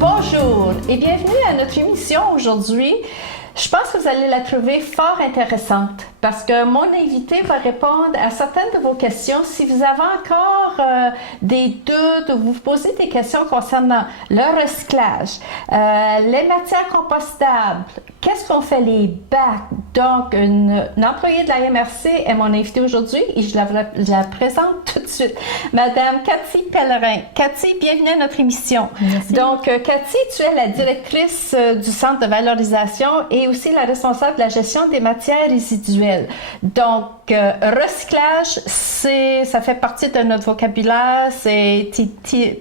Bonjour et bienvenue à notre émission aujourd'hui. Je pense que vous allez la trouver fort intéressante parce que mon invité va répondre à certaines de vos questions. Si vous avez encore des doutes ou vous vous posez des questions concernant le recyclage, les matières compostables, qu'est-ce qu'on fait les bacs? Donc, une employée de la MRC est mon invitée aujourd'hui et je la présente tout de suite. Madame Cathy Pellerin. Cathy, bienvenue à notre émission. Merci. Donc, Cathy, tu es la directrice du Centre de valorisation et aussi la responsable de la gestion des matières résiduelles. Donc, recyclage, ça fait partie de notre vocabulaire, c'est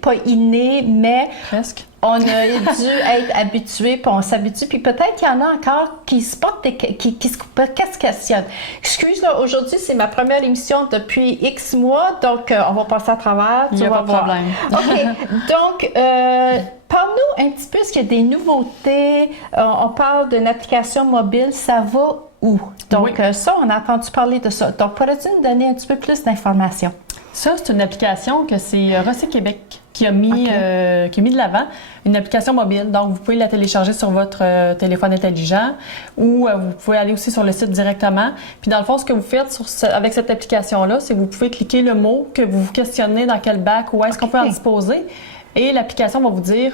pas inné, mais presque. On a dû être habitués, puis on s'habitue, puis peut-être qu'il y en a encore qui se portent, qui se questionnent. Excuse, là, aujourd'hui, c'est ma première émission depuis X mois, donc on va passer à travers. Il n'y a pas de problème. OK. Donc, parle-nous un petit peu, est-ce qu'il y a des nouveautés? On parle d'une application mobile, ça va où? Donc, oui. Ça, on a entendu parler de ça. Donc, pourrais-tu nous donner un petit peu plus d'informations? Ça, c'est une application que c'est Recyc Québec qui a mis de l'avant, une application mobile. Donc, vous pouvez la télécharger sur votre téléphone intelligent ou vous pouvez aller aussi sur le site directement. Puis, dans le fond, ce que vous faites avec cette application-là, c'est que vous pouvez cliquer le mot que vous vous questionnez dans quel bac, où est-ce qu'on peut en disposer. Et l'application va vous dire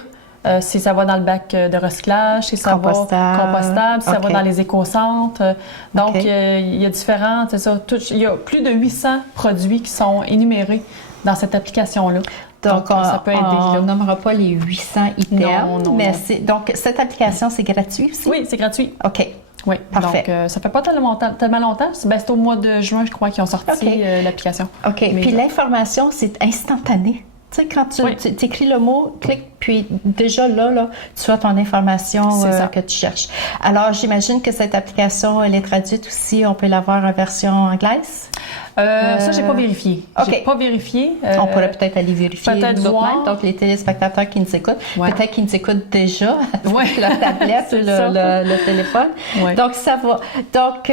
si ça va dans le bac de recyclage, si ça va compostable, si ça va dans les éco-centres. Donc, il y a différentes, c'est ça, il y a plus de 800 produits qui sont énumérés dans cette application-là. Donc, ça peut aider. On nommera pas les 800 items, non. mais donc, cette application, c'est gratuit aussi? Oui, c'est gratuit. OK. Oui, parfait. Donc, ça fait pas tellement longtemps. C'est au mois de juin, je crois, qu'ils ont sorti l'application. OK. Puis l'information, c'est instantané. Tu sais, quand tu écris le mot, clique, puis déjà là, tu as ton information que tu cherches. Alors, j'imagine que cette application, elle est traduite aussi. On peut l'avoir en version anglaise? Ça, j'ai pas vérifié. Okay. J'ai pas vérifié. On pourrait peut-être aller vérifier nous autres mêmes. Donc, les téléspectateurs qui nous écoutent, peut-être qu'ils nous écoutent déjà avec la tablette ou le téléphone. Ouais. Donc, ça va. Donc,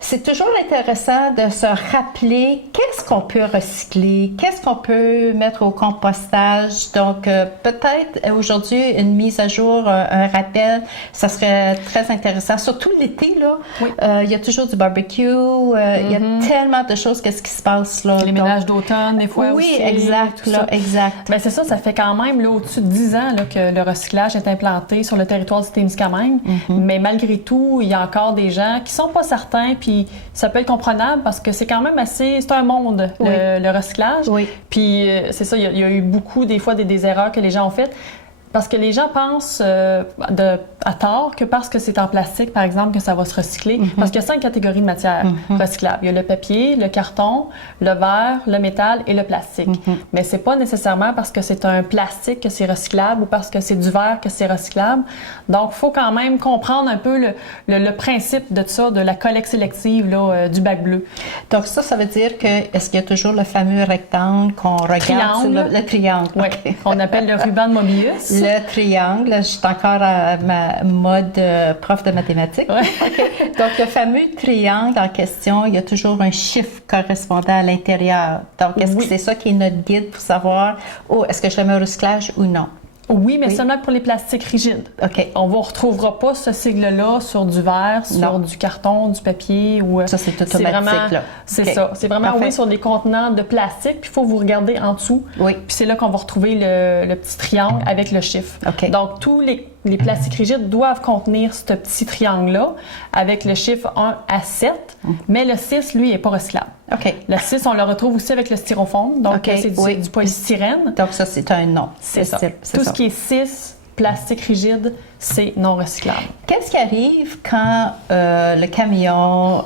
c'est toujours intéressant de se rappeler qu'est-ce qu'on peut recycler, qu'est-ce qu'on peut mettre au compostage. Donc, peut-être aujourd'hui, une mise à jour, un rappel, ça serait très intéressant. Surtout l'été, là, il y a toujours du barbecue, il y a tellement de choses. Qu'est-ce qui se passe là? Les ménages d'automne, des fois aussi. Oui, exact. Bien, c'est ça fait quand même au-dessus de 10 ans là, que le recyclage est implanté sur le territoire du Témiscamingue. Mais malgré tout, il y a encore des gens qui sont pas certains, puis ça peut être comprenable parce que c'est quand même c'est un monde, le recyclage. Oui. Puis c'est ça, il y a eu beaucoup, des fois, des erreurs que les gens ont faites. Parce que les gens pensent à tort que parce que c'est en plastique, par exemple, que ça va se recycler. Parce qu'il y a 5 catégories de matières recyclables. Il y a le papier, le carton, le verre, le métal et le plastique. Mais c'est pas nécessairement parce que c'est un plastique que c'est recyclable ou parce que c'est du verre que c'est recyclable. Donc, il faut quand même comprendre un peu le principe de ça, de la collecte sélective là, du bac bleu. Donc ça veut dire que est-ce qu'il y a toujours le fameux rectangle qu'on regarde sur le triangle? Oui, qu'on appelle le ruban de Mobius. Le triangle, je suis encore à ma mode prof de mathématiques. Ouais. Donc, le fameux triangle en question, il y a toujours un chiffre correspondant à l'intérieur. Donc, est-ce que c'est ça qui est notre guide pour savoir, est-ce que je le mets au recyclage ou non? Oui, mais seulement pour les plastiques rigides. OK. On ne retrouvera pas ce sigle-là sur du verre, sur du carton, du papier. Ça, c'est automatique, là. C'est ça. C'est vraiment, sur des contenants de plastique, puis il faut vous regarder en dessous. Oui. Puis c'est là qu'on va retrouver le petit triangle avec le chiffre. OK. Donc, tous les plastiques rigides doivent contenir ce petit triangle-là avec le chiffre 1 à 7, mais le 6, lui, n'est pas recyclable. OK. Le 6, on le retrouve aussi avec le styrofoam, donc c'est du polystyrène. Donc ça, c'est un non. C'est ça. Tout ce qui est 6, plastique rigide, c'est non recyclable. Qu'est-ce qui arrive quand le camion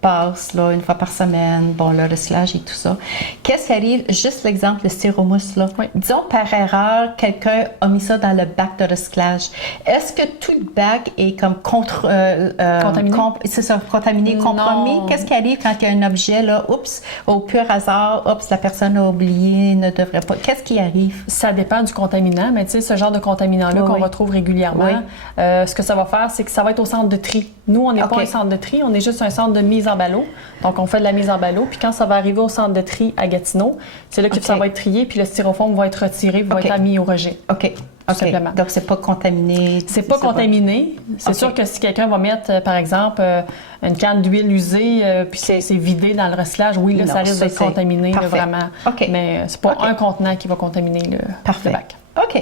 passe là, une fois par semaine, le recyclage et tout ça. Qu'est-ce qui arrive? Juste l'exemple, le styromousse, là. Oui. Disons, par erreur, quelqu'un a mis ça dans le bac de recyclage. Est-ce que tout le bac est comme contaminé? C'est ça, contaminé, compromis? Qu'est-ce qui arrive quand il y a un objet, là, au pur hasard, la personne a oublié, ne devrait pas. Qu'est-ce qui arrive? Ça dépend du contaminant, mais tu sais, ce genre de contaminant-là qu'on retrouve régulièrement, ce que ça va faire, c'est que ça va être au centre de tri Nous, on n'est pas un centre de tri, on est juste un centre de mise en ballot. Donc, on fait de la mise en ballot. Puis quand ça va arriver au centre de tri à Gatineau, c'est là que ça va être trié, puis le styrofoam va être retiré, va être mis au rejet. OK. Tout simplement. Donc, c'est pas contaminé. C'est pas contaminé. C'est sûr que si quelqu'un va mettre, par exemple, une canne d'huile usée, puis c'est vidé dans le recyclage, oui, là, ça risque d'être contaminé, là, vraiment. Mais c'est pas un contenant qui va contaminer le bac. OK.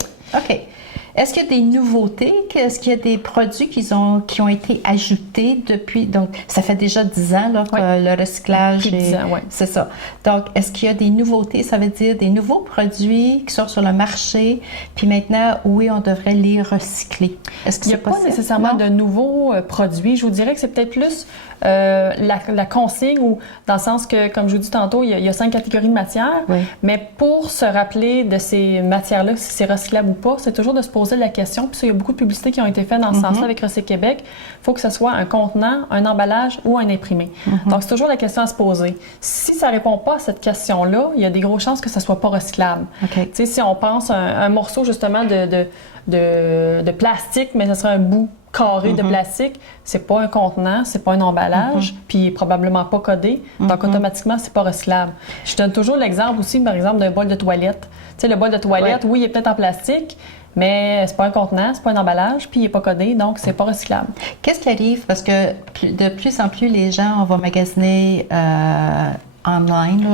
Est-ce qu'il y a des nouveautés? Est-ce qu'il y a des produits qui ont été ajoutés depuis? Donc, ça fait déjà 10 ans là, que le recyclage Plus de 10 ans, oui. C'est ça. Donc, est-ce qu'il y a des nouveautés? Ça veut dire des nouveaux produits qui sortent sur le marché, puis maintenant, oui, on devrait les recycler. Est-ce que il n'y a pas nécessairement de nouveaux produits. Je vous dirais que c'est peut-être plus la consigne, ou dans le sens que, comme je vous dis tantôt, il y a 5 catégories de matières, mais pour se rappeler de ces matières-là, si c'est recyclable ou pas, c'est toujours de se poser la question. Puis ça, il y a beaucoup de publicités qui ont été faites dans ce sens-là avec Recyc Québec. Il faut que ce soit un contenant, un emballage ou un imprimé. Donc, c'est toujours la question à se poser. Si ça ne répond pas à cette question-là, il y a des grosses chances que ça ne soit pas recyclable. Tu sais, si on pense un morceau, justement, de plastique, mais ce serait un bout carré de plastique, c'est pas un contenant, c'est pas un emballage, puis il est probablement pas codé, donc automatiquement, c'est pas recyclable. Je donne toujours l'exemple aussi, par exemple, d'un bol de toilette. Tu sais, le bol de toilette, oui, il est peut-être en plastique, mais c'est pas un contenant, c'est pas un emballage, puis il est pas codé, donc c'est pas recyclable. Qu'est-ce qui arrive? Parce que de plus en plus, les gens vont magasiner online,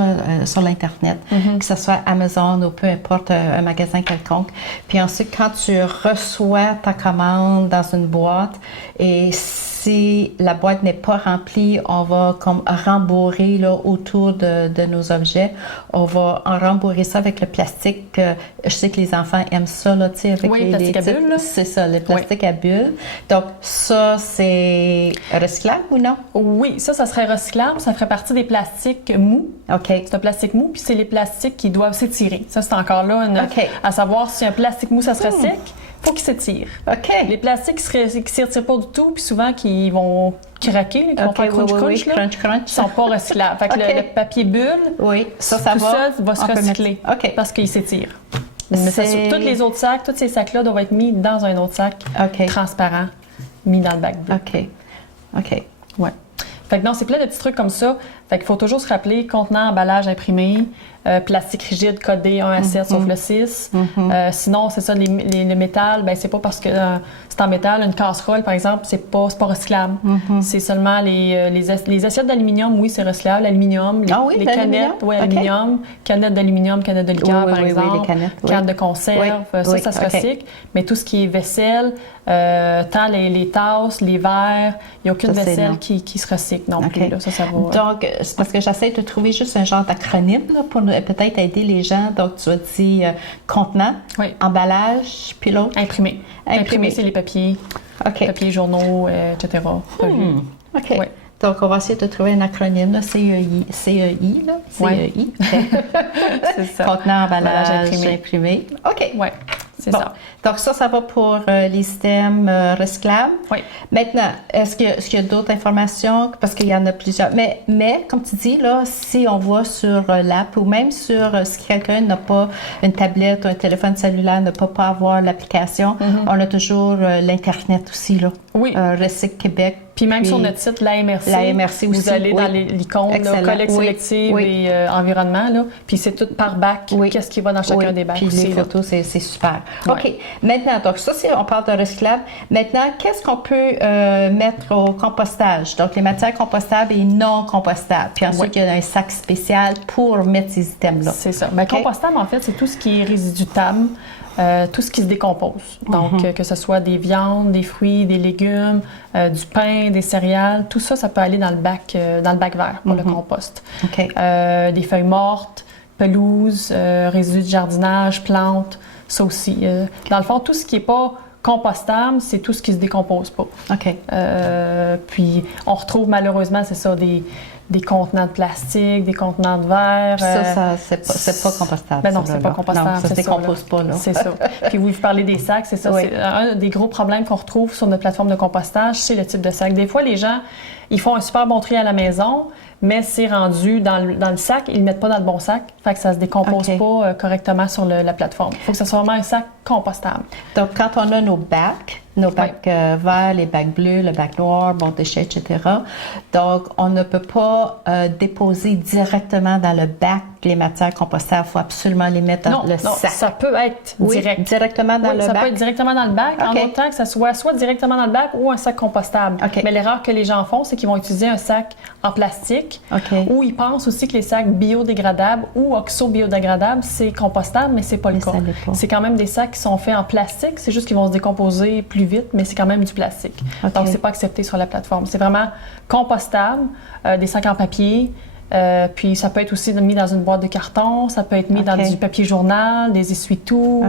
sur l'Internet, que ce soit Amazon ou peu importe, un magasin quelconque. Puis ensuite, quand tu reçois ta commande dans une boîte et si la boîte n'est pas remplie, on va comme rembourrer là, autour de nos objets. On va en rembourrer ça avec le plastique. Je sais que les enfants aiment ça, là, tu sais, avec les plastiques à bulles. C'est ça, les plastiques à bulles. Donc, ça, c'est recyclable ou non? Oui, ça serait recyclable. Ça ferait partie des plastiques mous. OK. C'est un plastique mou, puis c'est les plastiques qui doivent s'étirer. Ça, c'est encore là à savoir si un plastique mou, ça serait sec. Il faut qu'ils s'étirent. OK. Les plastiques qui ne s'étirent pas du tout, puis souvent qui vont craquer, qui vont faire crunch, là, crunch. Ils sont pas recyclables. Fait que le papier bulle, ça tout ça va se recycler parce qu'il s'étire. Mais tous les autres sacs, tous ces sacs-là doivent être mis dans un autre sac transparent, mis dans le bac bleu. OK. Ouais. Fait que non, c'est plein de petits trucs comme ça. Fait qu'il faut toujours se rappeler contenant, emballage imprimé, plastique rigide codé 1 à 7 sauf le 6. Sinon, c'est ça, le métal, ben c'est pas parce que c'est en métal, une casserole par exemple, c'est pas recyclable. C'est seulement les assiettes d'aluminium, oui, c'est recyclable. L'aluminium, les canettes, oui, aluminium, canettes d'aluminium, canettes de liqueur par exemple, cannes de conserve, ça se recycle. Mais tout ce qui est vaisselle, tant les tasses, les verres, il n'y a aucune vaisselle qui se recycle non plus. Là, ça va. Donc, c'est parce que j'essaie de trouver juste un genre d'acronyme là, pour peut-être aider les gens. Donc, tu as dit contenant, emballage, puis l'autre? Imprimé. Imprimé, c'est les papiers, papiers, journaux, etc. OK. Ouais. Donc, on va essayer de trouver un acronyme, là, CEI, là. CEI. C'est ça. Contenant, emballage, imprimé. OK. Oui. C'est ça. Donc, ça va pour les systèmes recyclables. Oui. Maintenant, est-ce qu'il y a d'autres informations? Parce qu'il y en a plusieurs. Mais comme tu dis, là, si on voit sur l'app ou même sur si quelqu'un n'a pas une tablette ou un téléphone cellulaire, ne peut pas avoir l'application, on a toujours l'Internet aussi, là. Oui. Recyc Québec. Puis même sur notre site, la MRC aussi. Vous allez dans l'icône collecte sélective et environnement, là, puis c'est tout par bac, qu'est-ce qui va dans chacun des bacs. Puis les photos, c'est super. OK. Maintenant, donc ça, on parle de recyclable. Maintenant, qu'est-ce qu'on peut mettre au compostage? Donc, les matières compostables et non compostables. Puis ensuite, il y a un sac spécial pour mettre ces items-là. C'est ça. Bien, compostable, en fait, c'est tout ce qui est résidutable. Tout ce qui se décompose. Donc, que ce soit des viandes, des fruits, des légumes, du pain, des céréales, tout ça, ça peut aller dans le bac vert pour le compost. Des feuilles mortes, pelouses, résidus de jardinage, plantes, ça aussi. Dans le fond, tout ce qui n'est pas compostable, c'est tout ce qui se décompose pas. Puis, on retrouve malheureusement, c'est ça, des contenants de plastique, des contenants de verre. Ça, c'est pas compostable. Ben non, c'est pas compostable. Non, ça se décompose pas, là. C'est ça. Puis vous parlez des sacs, c'est ça. C'est un des gros problèmes qu'on retrouve sur notre plateforme de compostage, c'est le type de sac. Des fois, les gens, ils font un super bon tri à la maison, mais c'est rendu dans le sac, ils ne le mettent pas dans le bon sac, fait que ça se décompose pas correctement sur la plateforme. Il faut que ce soit vraiment un sac compostable. Donc, quand on a nos bacs, nos bacs verts, les bacs bleus, le bac noir, bon déchets, etc. Donc, on ne peut pas déposer directement dans le bac les matières compostables. Il faut absolument les mettre dans le sac. Ça peut être direct. Directement dans le bac? Ça peut être directement dans le bac, en autant que ça soit directement dans le bac ou un sac compostable. Mais l'erreur que les gens font, c'est qu'ils vont utiliser un sac en plastique ou ils pensent aussi que les sacs biodégradables ou oxo-biodégradables, c'est compostable, mais c'est pas le cas. C'est quand même des sacs qui sont faits en plastique, c'est juste qu'ils vont se décomposer plus vite, mais c'est quand même du plastique. Donc, c'est pas accepté sur la plateforme. C'est vraiment compostable, des sacs en papier. Puis ça peut être aussi mis dans une boîte de carton, ça peut être mis dans du papier journal, des essuie-tout,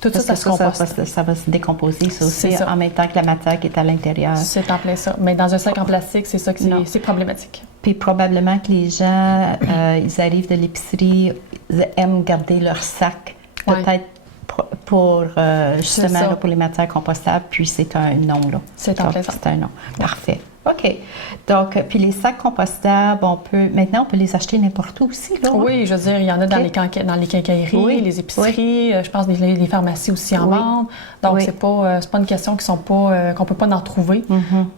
tout ça se composte. Ça va se décomposer, ça aussi, en même temps que la matière qui est à l'intérieur. C'est en plein ça. Mais dans un sac en plastique, c'est ça que c'est problématique. Puis probablement que les gens, ils arrivent de l'épicerie, ils aiment garder leur sac, peut-être pour justement là, pour les matières compostables, puis c'est un non, là. C'est en plein ça. C'est un non. Parfait. OK. Donc, puis les sacs compostables, maintenant, on peut les acheter n'importe où aussi, là. Oui, je veux dire, il y en a dans les quincailleries, les épiceries, je pense les pharmacies aussi en vendent. Donc, c'est pas une question qu'on peut pas en trouver.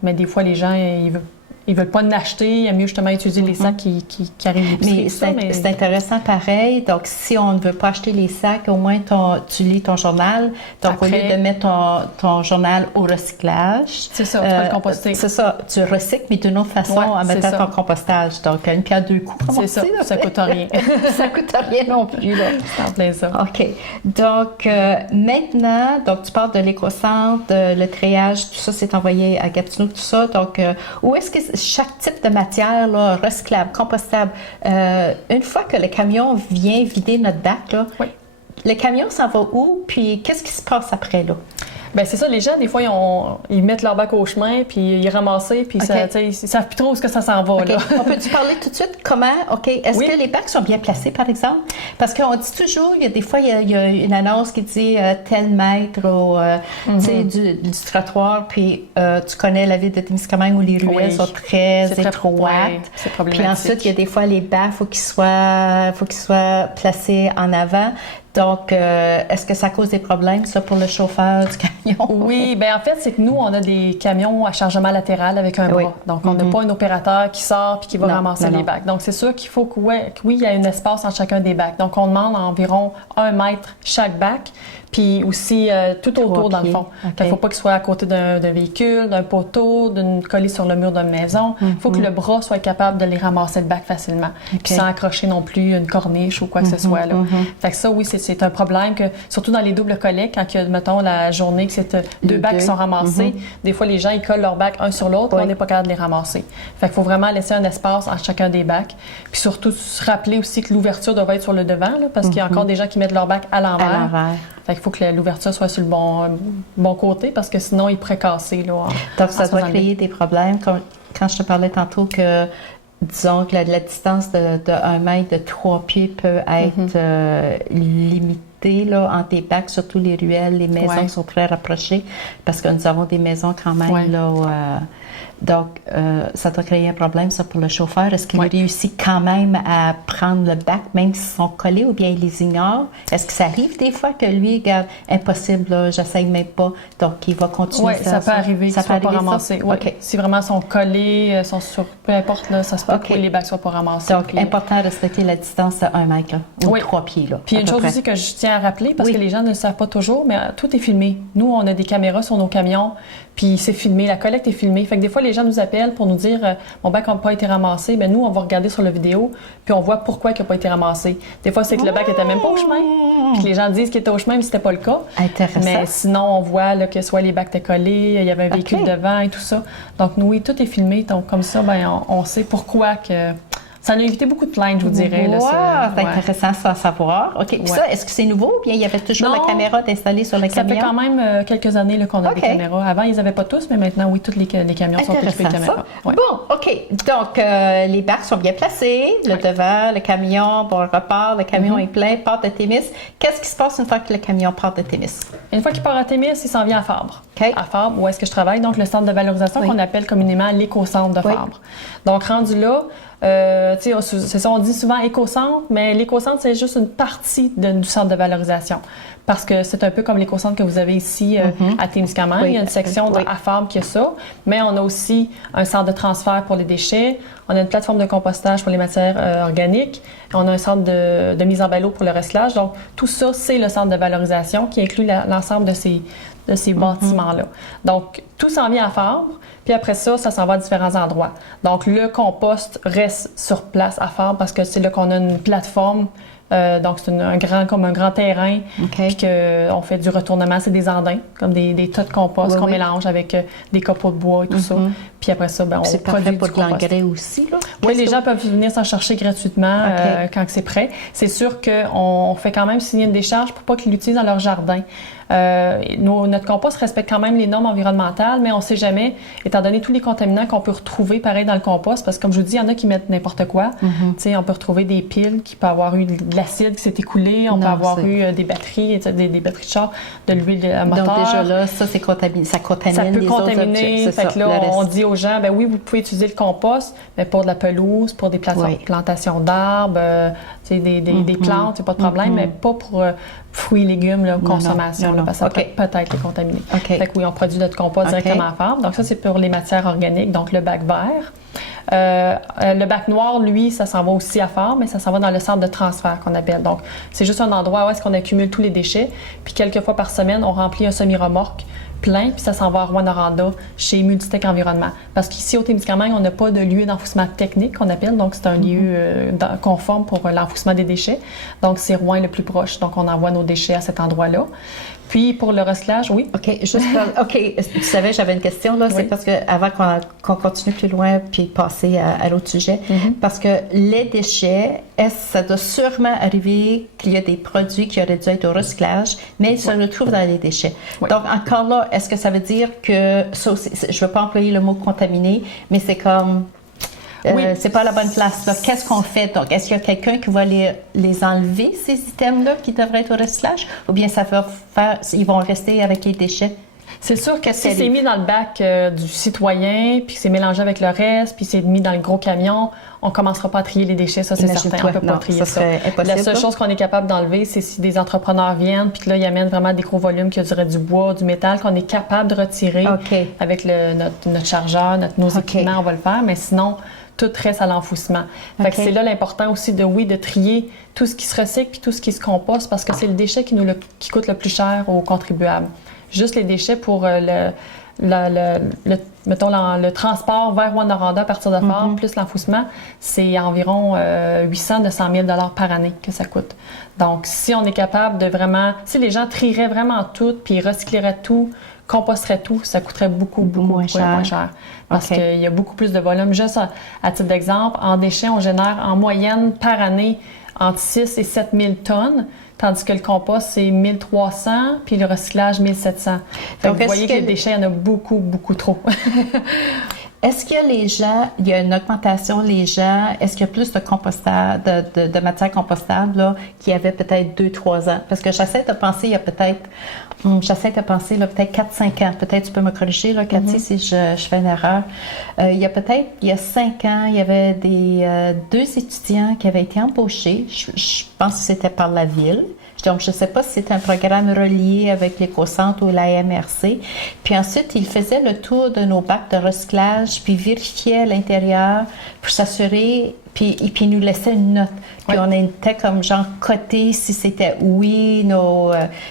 Mais des fois, les gens, ils veulent pas en acheter, il y a mieux justement utiliser les sacs qui arrivent l'épicerie. Mais c'est intéressant pareil. Donc, si on ne veut pas acheter les sacs, au moins tu lis ton journal. Donc, au lieu de mettre ton journal au recyclage. C'est ça, tu peux le composter. C'est ça, tu recycles, mais d'une autre façon en mettant ton compostage. Donc, une pierre deux coups. C'est ça, ça coûte rien. Ça coûte rien non plus, là. C'est en plein ça. OK. Donc, maintenant, tu parles de l'éco-centre, le triage, tout ça, c'est envoyé à Gatineau, tout ça. Donc, où est-ce que chaque type de matière, là, recyclable, compostable, une fois que le camion vient vider notre bac, là, le camion s'en va où? Puis qu'est-ce qui se passe après, là? Bien, c'est ça, les gens, des fois, ils mettent leur bac au chemin, puis ils ramassent, puis ils savent plus trop où ça s'en va, là. On peut-tu parler tout de suite? Comment? OK. Est-ce que les bacs sont bien placés, par exemple? Parce qu'on dit toujours, des fois, il y a une annonce qui dit tel mètre du trottoir, puis tu connais la ville de Témiscamingue où les ruelles sont très étroites. C'est problématique. Puis ensuite, il y a des fois, les bacs, faut qu'ils soient placés en avant. Donc, est-ce que ça cause des problèmes, ça, pour le chauffeur du camion? Oui, bien en fait, c'est que nous, on a des camions à chargement latéral avec un bras. Donc, on n'a pas un opérateur qui sort puis qui va ramasser les bacs. Donc, c'est sûr qu'il faut que, il y a un espace entre chacun des bacs. Donc, on demande environ 1 mètre chaque bac. Puis aussi tout autour, dans le fond. Il ne faut pas qu'il soit à côté d'un véhicule, d'un poteau, collé sur le mur d'une maison. Il faut que le bras soit capable de les ramasser le bac facilement. Puis sans accrocher non plus une corniche ou quoi que ce soit. Là. Fait que ça, oui, c'est un problème, surtout dans les doubles collectes, quand il y a, mettons, la journée que c'est 2 bacs qui sont ramassés, des fois, les gens, ils collent leurs bacs un sur l'autre, on n'est pas capable de les ramasser. Fait qu'il faut vraiment laisser un espace entre chacun des bacs. Puis surtout, se rappeler aussi que l'ouverture doit être sur le devant, là, parce qu'il y a encore des gens qui mettent leur bac à l'envers. Fait qu'il faut que l'ouverture soit sur le bon côté parce que sinon, il pourrait casser. Là, donc, ça doit créer des problèmes. Quand je te parlais tantôt que, disons, que la distance de 1 mètre, de 3 pieds peut être limitée là, entre les bacs, surtout les ruelles, les maisons sont très rapprochées parce que nous avons des maisons quand même là. Donc, ça doit créer un problème, ça, pour le chauffeur. Est-ce qu'il réussit quand même à prendre le bac, même s'ils sont collés, ou bien il les ignore? Est-ce que ça arrive des fois que lui, regarde, impossible, là, j'essaye même pas, donc il va continuer? Oui, ça peut arriver qu'ils ne soient pas ramassés. Si vraiment ils sont collés, sont sur, peu importe, là, ça se peut que les bacs ne soient pas ramassés. Donc, important de respecter la distance de 1 mètre, là, ou 3 pieds. Là, puis une chose aussi que je tiens à rappeler, parce que les gens ne le savent pas toujours, mais tout est filmé. Nous, on a des caméras sur nos camions, puis c'est filmé, la collecte est filmée. Fait que des fois, les gens nous appellent pour nous dire mon bac n'a pas été ramassé. Bien, nous, on va regarder sur la vidéo, puis on voit pourquoi il n'a pas été ramassé. Des fois, c'est que le bac n'était même pas au chemin, puis que les gens disent qu'il était au chemin, mais ce n'était pas le cas. Intéressant. Mais sinon, on voit là, que soit les bacs étaient collés, il y avait un véhicule devant et tout ça. Donc, nous, oui, tout est filmé. Donc, comme ça, bien, on sait pourquoi que... Ça a évité beaucoup de plaintes, je vous dirais. Wow, c'est intéressant ça à savoir. OK. Puis ça, est-ce que c'est nouveau ou bien il y avait toujours la caméra installée sur le camion? Ça fait quand même quelques années là, qu'on a des caméras. Avant, ils n'avaient pas tous, mais maintenant, oui, tous les camions sont équipés de caméras. Bon, OK. Donc, les bacs sont bien placés. Le devant, le camion, bon, on repart, le camion est plein, part de Témis. Qu'est-ce qui se passe une fois que le camion part de Témis? Une fois qu'il part à Témis, il s'en vient à Fabre. À Fabre, où est-ce que je travaille? Donc, le centre de valorisation qu'on appelle communément l'éco-centre de Fabre. Donc, rendu là, C'est ça, on dit souvent éco-centre, mais l'éco-centre, c'est juste une partie du centre de valorisation. Parce que c'est un peu comme l'éco-centre que vous avez ici à Témiscamingue. Oui, il y a une section à Fabre qui a ça, mais on a aussi un centre de transfert pour les déchets, on a une plateforme de compostage pour les matières organiques, on a un centre de mise en ballot pour le recyclage. Donc, tout ça, c'est le centre de valorisation qui inclut l'ensemble de ces bâtiments-là. Donc, tout s'en vient à Fabre, puis après ça, ça s'en va à différents endroits. Donc, le compost reste sur place à Fabre parce que c'est là qu'on a une plateforme. Donc, c'est un grand terrain. Puis qu'on fait du retournement. C'est des andins, comme des tas de compost qu'on mélange avec des copeaux de bois et tout ça. Puis après ça, on c'est produit du pour compost. l'engrais aussi, là? Oui, les gens peuvent venir s'en chercher gratuitement quand c'est prêt. C'est sûr qu'on fait quand même signer une décharge pour pas qu'ils l'utilisent dans leur jardin. Notre compost respecte quand même les normes environnementales, mais on ne sait jamais, étant donné tous les contaminants qu'on peut retrouver pareil dans le compost, parce que comme je vous dis, il y en a qui mettent n'importe quoi. On peut retrouver des piles qui peuvent avoir eu de l'acide qui s'est écoulé, on peut avoir eu des batteries, des batteries de char, de l'huile à moteur. Donc déjà là, ça c'est contaminé, ça contamine ça peut les contaminer. autres objets. Fait que là, on dit aux gens, ben oui, vous pouvez utiliser le compost, mais pour de la pelouse, pour des plantations d'arbres, des plantes, c'est pas de problème, mais pas pour fruits et légumes, là, consommation, là, parce que ça peut peut-être les contaminer. Fait que oui, on produit notre compost directement à Fabre. Donc ça, c'est pour les matières organiques, donc le bac vert. Le bac noir, lui, ça s'en va aussi à Fabre, mais ça s'en va dans le centre de transfert qu'on appelle. Donc, c'est juste un endroit où est-ce qu'on accumule tous les déchets. Puis quelques fois par semaine, on remplit un semi-remorque plein, puis ça s'en va à Rouyn-Noranda chez Multitech Environnement. Parce qu'ici, au Témiscamingue, on n'a pas de lieu d'enfouissement technique qu'on appelle, donc c'est un lieu conforme pour l'enfouissement des déchets. Donc, c'est Rouyn le plus proche, donc on envoie nos déchets à cet endroit-là. Puis, pour le recyclage, oui. OK, tu savais, j'avais une question, là, c'est parce que avant qu'on continue plus loin puis passer à l'autre sujet, parce que les déchets, ça doit sûrement arriver qu'il y a des produits qui auraient dû être au recyclage, mais ils se retrouvent dans les déchets. Donc, encore là, est-ce que ça veut dire que, ça aussi, je ne veux pas employer le mot contaminé, mais c'est comme... c'est pas la bonne place. Qu'est-ce qu'on fait? Donc, est-ce qu'il y a quelqu'un qui va les enlever, ces items-là, qui devraient être au recyclage? Ou bien ça va ils vont rester avec les déchets? C'est sûr que si c'est mis dans le bac du citoyen, puis c'est mélangé avec le reste, puis c'est mis dans le gros camion, on ne commencera pas à trier les déchets, ça c'est certain. On ne peut pas trier ça. La seule chose qu'on est capable d'enlever, c'est si des entrepreneurs viennent, puis que là, ils amènent vraiment des gros volumes qui duraient du bois, du métal, qu'on est capable de retirer avec notre chargeur, nos équipements, on va le faire, mais sinon... tout reste à l'enfouissement. Fait que c'est là l'important aussi de trier tout ce qui se recycle puis tout ce qui se composte parce que c'est le déchet qui coûte le plus cher aux contribuables. Juste les déchets pour le transport vers Rouyn-Noranda à partir de Fabre, plus l'enfouissement, c'est environ 800-900 000 $ par année que ça coûte. Donc, si on est capable de vraiment... Si les gens trieraient vraiment tout puis recycleraient tout, composteraient tout, ça coûterait beaucoup moins cher. Parce qu'il y a beaucoup plus de volume. Juste à titre d'exemple, en déchets, on génère en moyenne par année entre 6 et 7 000 tonnes, tandis que le compost, c'est 1 300, puis le recyclage, 1 700. Donc, vous voyez que les déchets, il y en a beaucoup trop. Est-ce que il y a une augmentation, est-ce qu'il y a plus de compostage, de matière compostable là, qu'il y avait peut-être 2-3 ans? Parce que j'essaie de penser, peut-être 4-5 ans. Peut-être tu peux me corriger, là, Cathy, si je fais une erreur. Il y a 5 ans, il y avait 2 étudiants qui avaient été embauchés. Je pense que c'était par la ville. Donc, je ne sais pas si c'est un programme relié avec l'Écocentre ou la MRC. Puis ensuite, ils faisaient le tour de nos bacs de recyclage, puis vérifiaient à l'intérieur pour s'assurer, puis ils nous laissaient une note. Puis on était comme genre coté si c'était oui,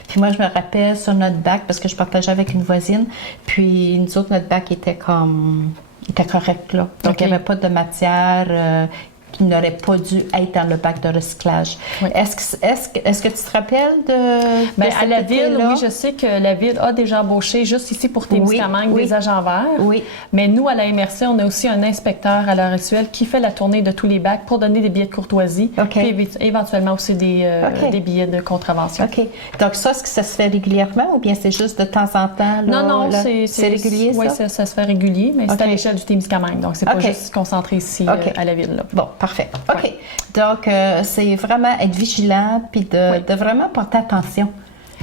puis moi, je me rappelle sur notre bac, parce que je partageais avec une voisine, puis nous autres, notre bac était correct, là. Donc, il n'y avait pas de matière... qui n'aurait pas dû être dans le bac de recyclage. Est-ce que tu te rappelles de à la ville, oui, je sais que la ville a déjà embauché juste ici pour Témiscamingue des agents verts. Oui. Mais nous, à la MRC, on a aussi un inspecteur à l'heure actuelle qui fait la tournée de tous les bacs pour donner des billets de courtoisie, puis éventuellement aussi des billets de contravention. OK. Donc ça, est-ce que ça se fait régulièrement ou bien c'est juste de temps en temps? Là, non, c'est régulier, ça? Oui, ça se fait régulier, mais c'est à l'échelle du Témiscamingue. Donc, c'est pas juste concentré ici à la ville. Là. Bon, parfait. OK. Donc, c'est vraiment être vigilant puis de vraiment porter attention.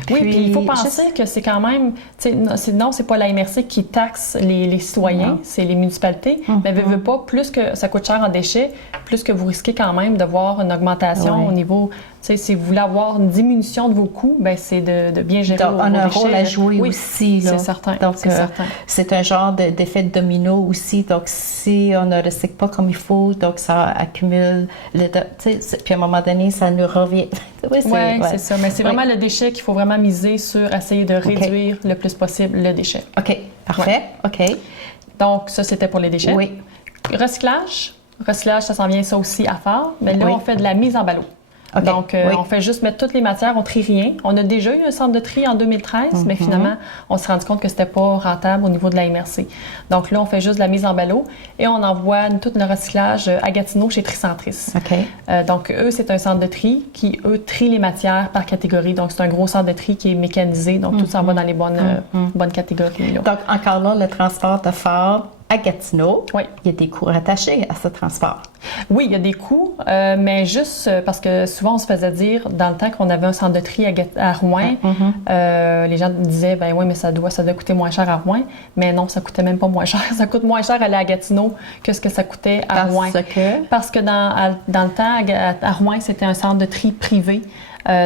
Oui, puis il faut penser que c'est quand même, non, c'est pas la MRC qui taxe les citoyens, c'est les municipalités, mais veut pas, plus que ça coûte cher en déchets, plus que vous risquez quand même de voir une augmentation au niveau, si vous voulez avoir une diminution de vos coûts, ben c'est de bien gérer vos déchets. On a un rôle à jouer aussi. C'est certain. Donc, c'est un genre d'effet de domino aussi. Donc, si on ne recycle pas comme il faut, donc ça accumule, puis à un moment donné, ça nous revient. Oui, c'est ça. Mais c'est vraiment le déchet qu'il faut vraiment miser sur essayer de réduire le plus possible le déchet. OK, parfait. OK. Donc, ça, c'était pour les déchets. Oui. Recyclage, ça s'en vient ça aussi à faire. Mais là, on fait de la mise en ballot. Okay. Donc, on fait juste mettre toutes les matières, on trie rien. On a déjà eu un centre de tri en 2013, mais finalement, on s'est rendu compte que c'était pas rentable au niveau de la MRC. Donc là, on fait juste de la mise en ballot et on envoie tout le recyclage à Gatineau chez Tricentris. Okay. Donc, eux, c'est un centre de tri qui, eux, trie les matières par catégorie. Donc, c'est un gros centre de tri qui est mécanisé. Donc, tout s'en va dans les bonnes catégories. Là. Donc, encore là, le transport de fard à Gatineau, oui. Il y a des coûts rattachés à ce transport. Oui, il y a des coûts, mais juste parce que souvent on se faisait dire, dans le temps qu'on avait un centre de tri à Rouyn, les gens disaient, ben oui, mais ça doit coûter moins cher à Rouyn. Mais non, ça coûtait même pas moins cher. Ça coûte moins cher aller à Gatineau que ce que ça coûtait à Rouyn. Parce que dans le temps, à Rouyn, c'était un centre de tri privé.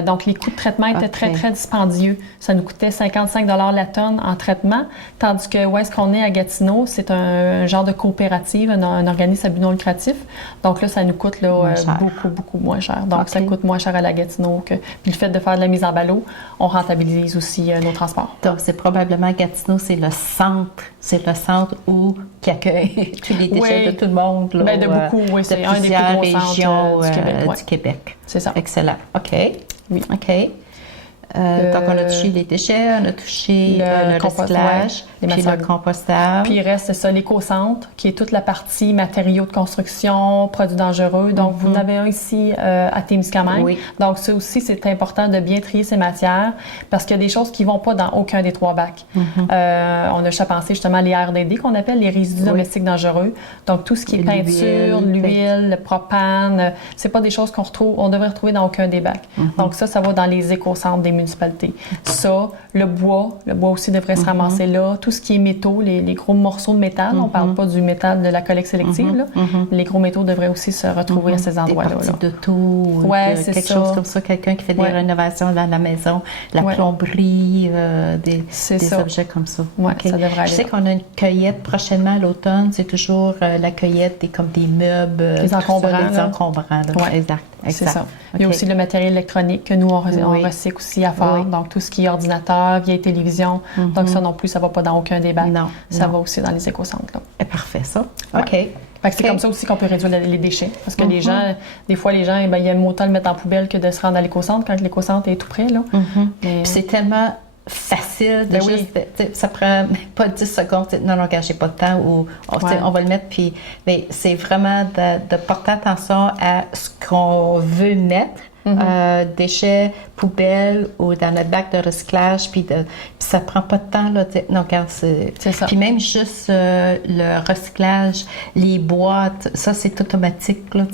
Donc, les coûts de traitement étaient très, très dispendieux. Ça nous coûtait 55 $ la tonne en traitement, tandis que où est-ce qu'on est à Gatineau, c'est un genre de coopérative, un organisme à but non lucratif. Donc là, ça nous coûte beaucoup moins cher. Donc, ça coûte moins cher à la Gatineau. Puis le fait de faire de la mise en ballot, on rentabilise aussi nos transports. Donc, c'est probablement Gatineau, c'est le centre qui accueille tous les déchets de tout le monde. Là, bien, de beaucoup, oui. C'est un des plus gros centres du Québec. C'est ça. Excellent. OK. Oui. OK. Donc, on a touché les déchets, on a touché le recyclage, puis le compostable. Puis il reste ça, l'éco-centre, qui est toute la partie matériaux de construction, produits dangereux. Donc, vous en avez un ici à Témiscamingue. Oui. Donc, ça aussi, c'est important de bien trier ces matières parce qu'il y a des choses qui ne vont pas dans aucun des 3 bacs. On a déjà pensé justement les RDD, qu'on appelle les résidus domestiques dangereux. Donc, tout ce qui est peinture, l'huile, le propane, c'est pas des choses on devrait retrouver dans aucun des bacs. Donc, ça va dans les éco-centres des municipalités. Ça, le bois aussi devrait se ramasser là. Tout ce qui est métaux, les gros morceaux de métal, on ne parle pas du métal de la collecte sélective, là. Les gros métaux devraient aussi se retrouver à ces endroits-là. Des parties d'auto, quelque chose comme ça, quelqu'un qui fait des rénovations dans la maison, la plomberie, des objets comme ça. Oui, ça devrait aller. Je sais qu'on a une cueillette prochainement à l'automne, c'est toujours la cueillette comme des meubles, des encombrants. Des encombrants, exact. C'est ça. Il y a aussi le matériel électronique que nous, on recycle aussi à faire. Donc, tout ce qui est ordinateur, vieille télévision. Donc, ça non plus, ça ne va pas dans aucun des bacs. Ça va aussi dans les éco-centres. Parfait, ça. OK. Fait que c'est comme ça aussi qu'on peut réduire les déchets. Parce que les gens, des fois, ils aiment autant le mettre en poubelle que de se rendre à l'éco-centre quand l'éco-centre est tout près. Là. Puis c'est tellement facile de ça prend pas 10 secondes, non, regarde, j'ai pas de temps, ou on va le mettre, puis mais c'est vraiment de porter attention à ce qu'on veut mettre, déchets, poubelles ou dans notre bac de recyclage, puis ça prend pas de temps, là, non, regarde, c'est ça. Puis même juste le recyclage, les boîtes, ça c'est automatique, là,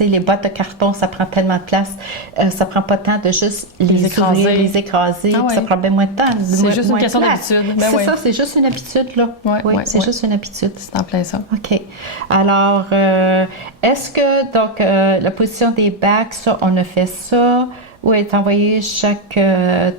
les boîtes de carton, ça prend tellement de place, ça prend pas de temps de juste les écraser, ça prend bien moins de temps. C'est juste une question d'habitude. C'est ça, c'est juste une habitude, là. C'est juste une habitude. C'est en plein ça. OK. Alors, est-ce que, donc, la position des bacs, ça, on a fait ça, où est envoyé chaque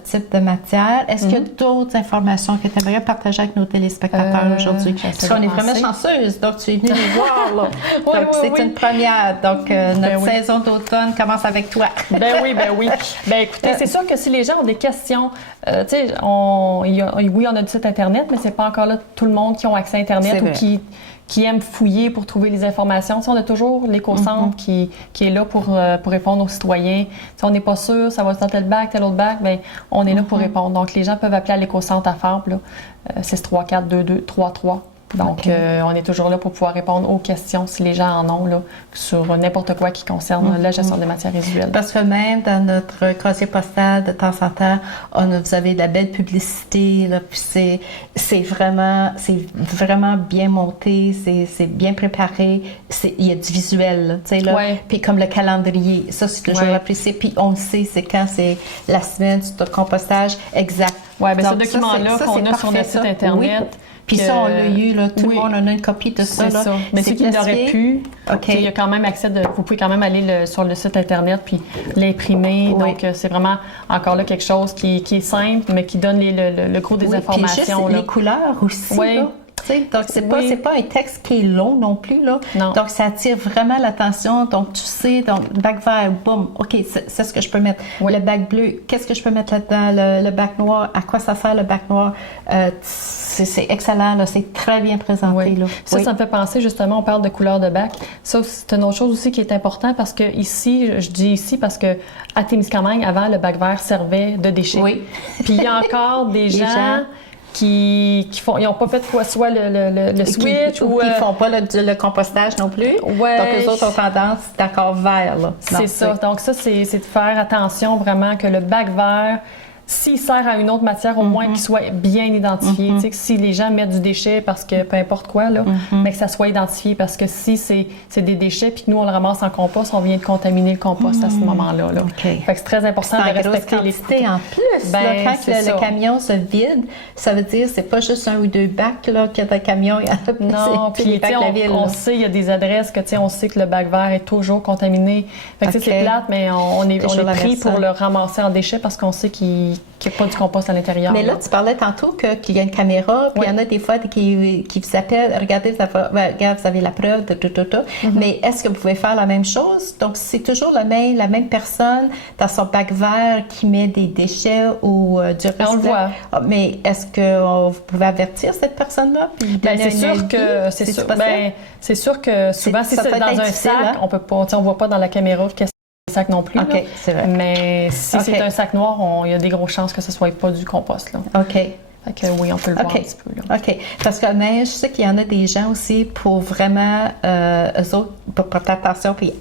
type de matière. Est-ce qu'il y a d'autres informations que tu aimerais partager avec nos téléspectateurs aujourd'hui? Parce qu'on est vraiment chanceuse, donc tu es venue les voir, là. Donc, c'est une première. Donc, notre saison d'automne commence avec toi. Ben oui. Ben écoutez, c'est sûr que si les gens ont des questions, tu sais, on a du site Internet, mais c'est pas encore là tout le monde qui a accès à Internet ou qui aiment fouiller pour trouver les informations. T'sais, on a toujours l'éco-centre qui est là pour répondre aux citoyens. T'sais, on n'est pas sûr, ça va être dans tel bac, tel autre bac, bien, on est là pour répondre. Donc, les gens peuvent appeler à l'éco-centre à Fabre, 634-2233. Donc, on est toujours là pour pouvoir répondre aux questions si les gens en ont là, sur n'importe quoi qui concerne la gestion des matières résiduelles. Parce que même dans notre casier postal, de temps en temps, vous avez de la belle publicité, là, puis c'est vraiment bien monté, c'est bien préparé, il y a du visuel, tu sais, là. Puis comme le calendrier, ça, c'est toujours apprécié. Puis on le sait, c'est quand c'est la semaine du compostage exact. Oui, bien ce document-là qu'on a sur notre site Internet. Puis ça, on l'a eu, là, tout le monde en a une copie de ça. C'est ça. Mais ceux qui l'auraient pu, il y a quand même accès, vous pouvez quand même aller sur le site Internet puis l'imprimer. Oui. Donc, c'est vraiment encore là quelque chose qui est simple, mais qui donne le gros des informations. Puis juste les couleurs aussi, là. Donc, c'est pas un texte qui est long non plus, là. Non. Donc, ça attire vraiment l'attention. Donc, tu sais, le bac vert, boum, OK, c'est ce que je peux mettre. Oui. Le bac bleu, qu'est-ce que je peux mettre là-dedans? Le bac noir, à quoi ça sert le bac noir? C'est excellent, là. C'est très bien présenté, là. Ça me fait penser, justement, on parle de couleur de bac. Ça, c'est une autre chose aussi qui est importante parce que ici, je dis ici parce que à Témiscamingue, avant, le bac vert servait de déchets. Oui. Puis, il y a encore des gens qui font, ils n'ont pas fait soit le switch ou qui font pas le compostage non plus. Ouais. Donc les autres ont tendance d'accord vert là. C'est ça. Donc ça c'est de faire attention vraiment que le bac vert, s'il sert à une autre matière, au moins qu'il soit bien identifié. Tu sais, que si les gens mettent du déchet parce que peu importe quoi, là, mais que ça soit identifié parce que si c'est des déchets puis que nous, on le ramasse en compost, on vient de contaminer le compost à ce moment-là. Là. Fait que c'est très important de respecter les quantités. En plus, là, quand le camion se vide, ça veut dire que c'est pas juste un ou deux bacs là, qu'il y a dans le camion. Non, puis on sait, il y a des adresses que on sait que le bac vert est toujours contaminé. Fait que c'est plate, mais on est pris pour le ramasser en déchets parce qu'on sait qu'il n'y a pas du compost à l'intérieur. Mais là, tu parlais tantôt qu'il y a une caméra, puis il y en a des fois qui vous appellent, regardez, vous avez la preuve de tout. Mais est-ce que vous pouvez faire la même chose? Donc, c'est toujours la même personne dans son bac vert qui met des déchets ou du recyclage. On le voit. Mais est-ce que vous pouvez avertir cette personne-là? C'est sûr que souvent, si c'est dans un sac, on peut pas, on voit pas dans la caméra qu'est-ce sac non plus. OK, c'est vrai. Mais si c'est un sac noir, il y a des grosses chances que ce ne soit pas du compost. Là. OK. Fait que oui, on peut le voir un petit peu. Là. OK. Parce que je sais qu'il y en a des gens aussi pour vraiment, eux autres, pour porter attention, puis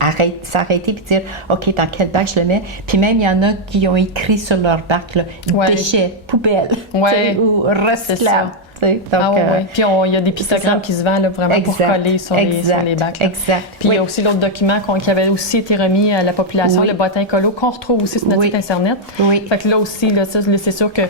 s'arrêter, puis dire, OK, dans quel bac je le mets? Puis même, il y en a qui ont écrit sur leur bac, là, déchets, poubelle, ou recyclable. Donc, Puis il y a des pictogrammes qui se vendent là, vraiment pour coller sur les bacs. Là. Exact. Puis il y a aussi l'autre document qui avait aussi été remis à la population, le bottin écolo, qu'on retrouve aussi sur notre site Internet. Fait que là aussi, c'est sûr que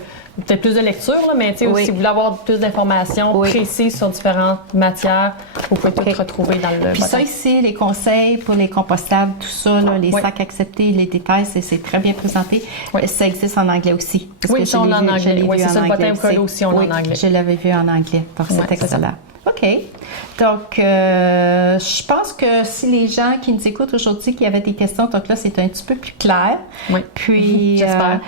peut-être plus de lecture, là, mais si vous voulez avoir plus d'informations précises sur différentes matières, vous pouvez tout retrouver dans le Puis ça ici, les conseils pour les compostables, tout ça, là, les sacs acceptés, les détails, c'est très bien présenté. Ça existe en anglais aussi. Oui, ça, on en anglais. Oui, c'est ça, le bottin écolo aussi, on en anglais. Je l'avais vu en anglais, donc c'est excellent. OK. Donc, je pense que si les gens qui nous écoutent aujourd'hui, qui avaient des questions, donc là, c'est un petit peu plus clair. Oui. Puis, j'espère.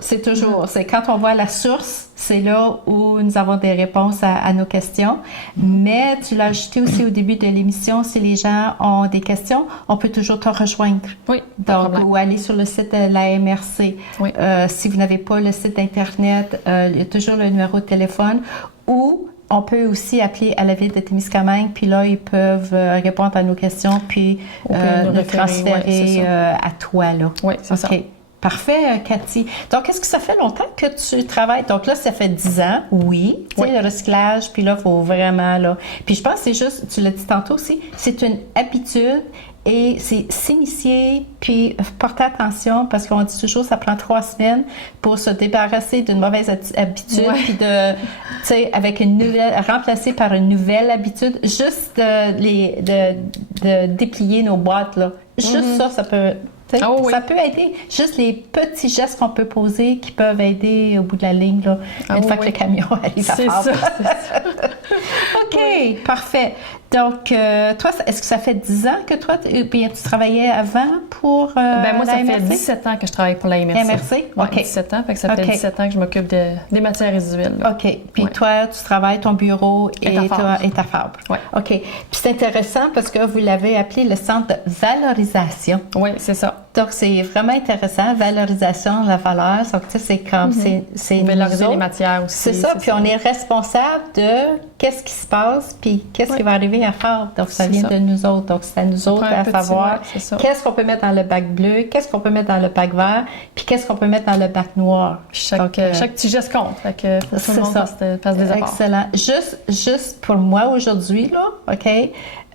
C'est toujours. C'est quand on voit la source, c'est là où nous avons des réponses à nos questions. Mais tu l'as ajouté aussi au début de l'émission, si les gens ont des questions, on peut toujours te rejoindre. Oui. Donc, ou aller sur le site de la MRC. Oui. Si vous n'avez pas le site Internet, il y a toujours le numéro de téléphone ou on peut aussi appeler à la ville de Témiscamingue, puis là, ils peuvent répondre à nos questions, puis nous transférer à toi, là. Oui, c'est ça. OK. Parfait, Cathy. Donc, est-ce que ça fait longtemps que tu travailles? Donc là, ça fait 10 ans, oui. Tu sais, le recyclage, puis là, il faut vraiment, là... Puis je pense que c'est juste, tu l'as dit tantôt aussi, c'est une habitude et c'est s'initier, puis porter attention, parce qu'on dit toujours, ça prend 3 semaines pour se débarrasser d'une mauvaise habitude, puis de, tu sais, avec une nouvelle, remplacer par une nouvelle habitude, juste de déplier nos boîtes, là. Juste ça peut... Ça peut aider. Juste les petits gestes qu'on peut poser qui peuvent aider au bout de la ligne, là, une fois que le camion arrive à faire. C'est ça. OK, parfait. Donc, toi, est-ce que ça fait 10 ans que toi, tu travaillais avant pour moi, ça fait 17 ans que je travaille pour la MRC. MRC? OK. 17 ans, fait que ça fait 17 ans que je m'occupe des matières résiduelles. Là. OK. Puis toi, tu travailles ton bureau et ta fabre. Oui. OK. Puis c'est intéressant parce que vous l'avez appelé le centre de valorisation. Oui, c'est ça. Donc, c'est vraiment intéressant. Valorisation de la valeur. Donc, tu sais, c'est comme, c'est Valoriser nous les autres. matières aussi. C'est ça. Puis, on est responsable de qu'est-ce qui se passe, puis qu'est-ce qui va arriver à faire. Donc, ça vient de nous autres. Donc, c'est à nous autres à savoir qu'est-ce qu'on peut mettre dans le bac bleu, qu'est-ce qu'on peut mettre dans le bac vert, puis qu'est-ce qu'on peut mettre dans le bac noir. Chaque petit geste compte. Fait que tout le monde fasse des efforts. Excellent. Juste pour moi aujourd'hui, là, OK?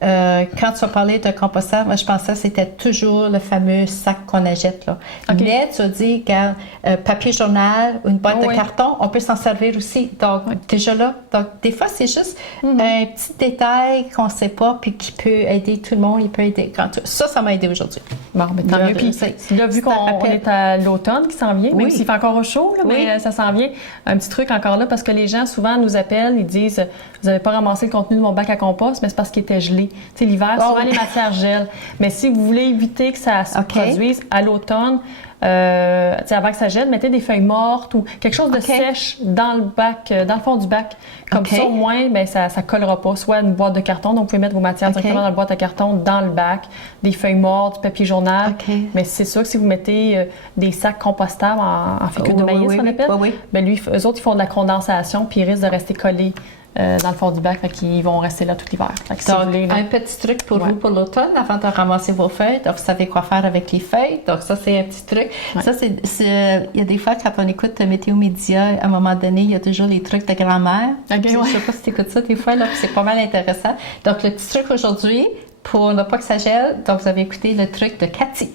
Quand tu as parlé de compostage, moi, je pensais que c'était toujours le fameux sac qu'on achète, là. Okay. Mais tu as dit, regarde, papier journal, une boîte de carton, on peut s'en servir aussi. Donc, déjà là. Donc, des fois, c'est juste un petit détail qu'on ne sait pas puis qui peut aider tout le monde. Il peut aider. Ça m'a aidé aujourd'hui. Bon, mais tant mieux. Puis là, vu qu'on est à l'automne qui s'en vient, même s'il fait encore chaud, là, mais ça s'en vient. Un petit truc encore là, parce que les gens souvent nous appellent, ils disent, vous n'avez pas ramassé le contenu de mon bac à compost, mais c'est parce qu'il était gelé. Tu sais, l'hiver, souvent les matières gèlent. Mais si vous voulez éviter que ça se produise à l'automne, avant que ça gèle, mettez des feuilles mortes ou quelque chose de sèche dans le bac, dans le fond du bac. Comme ça, au moins, ben, ça collera pas. Soit une boîte de carton, donc vous pouvez mettre vos matières directement dans la boîte à carton, dans le bac, des feuilles mortes, du papier journal. Mais c'est sûr que si vous mettez des sacs compostables en fécule de maïs, on appelle, ben lui, eux autres, ils font de la condensation puis ils risquent de rester collés dans le fond du bac, fait qu'ils vont rester là tout l'hiver. Un petit truc pour vous pour l'automne, avant de ramasser vos feuilles, donc vous savez quoi faire avec les feuilles, donc ça c'est un petit truc. Ça il y a des fois quand on écoute Météo Média, à un moment donné, il y a toujours les trucs de grand-mère. Je sais pas si tu écoutes ça des fois, là, c'est pas mal intéressant. Donc le petit truc aujourd'hui, pour ne pas que ça gèle, donc vous avez écouté le truc de Cathy.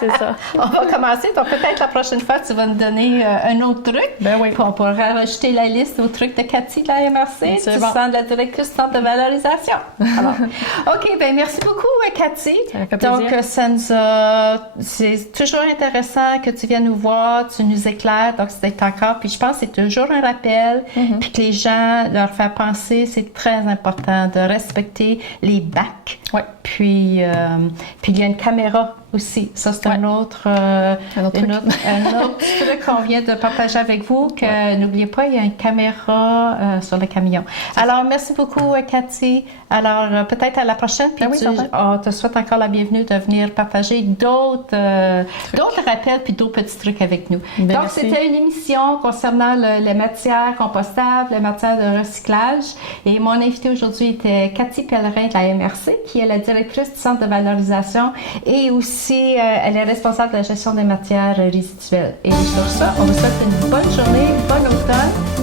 C'est ça. On va commencer. Donc peut-être la prochaine fois, tu vas nous donner un autre truc. Ben oui. Puis on pourra rajouter la liste aux trucs de Cathy de la MRC. Tu sens la directrice du centre de valorisation. Alors, OK, ben merci beaucoup, Cathy. Ça fait plaisir. Donc c'est toujours intéressant que tu viennes nous voir, tu nous éclaires. Donc c'est encore, puis je pense que c'est toujours un rappel, puis que les gens leur faire penser, c'est très important de respecter les bacs. Puis il y a une caméra aussi. Ça, c'est un autre truc qu'on vient de partager avec vous, que n'oubliez pas, il y a une caméra sur le camion. Alors, merci beaucoup, Cathy. Alors, peut-être à la prochaine. Puis on te souhaite encore la bienvenue de venir partager d'autres rappels puis d'autres petits trucs avec nous. Donc, c'était une émission concernant les matières compostables, les matières de recyclage. Et mon invité aujourd'hui était Cathy Pellerin de la MRC, qui est la directrice du centre de valorisation et aussi elle est responsable de la gestion des matières résiduelles. Et sur ça, on vous souhaite une bonne journée, une bonne automne.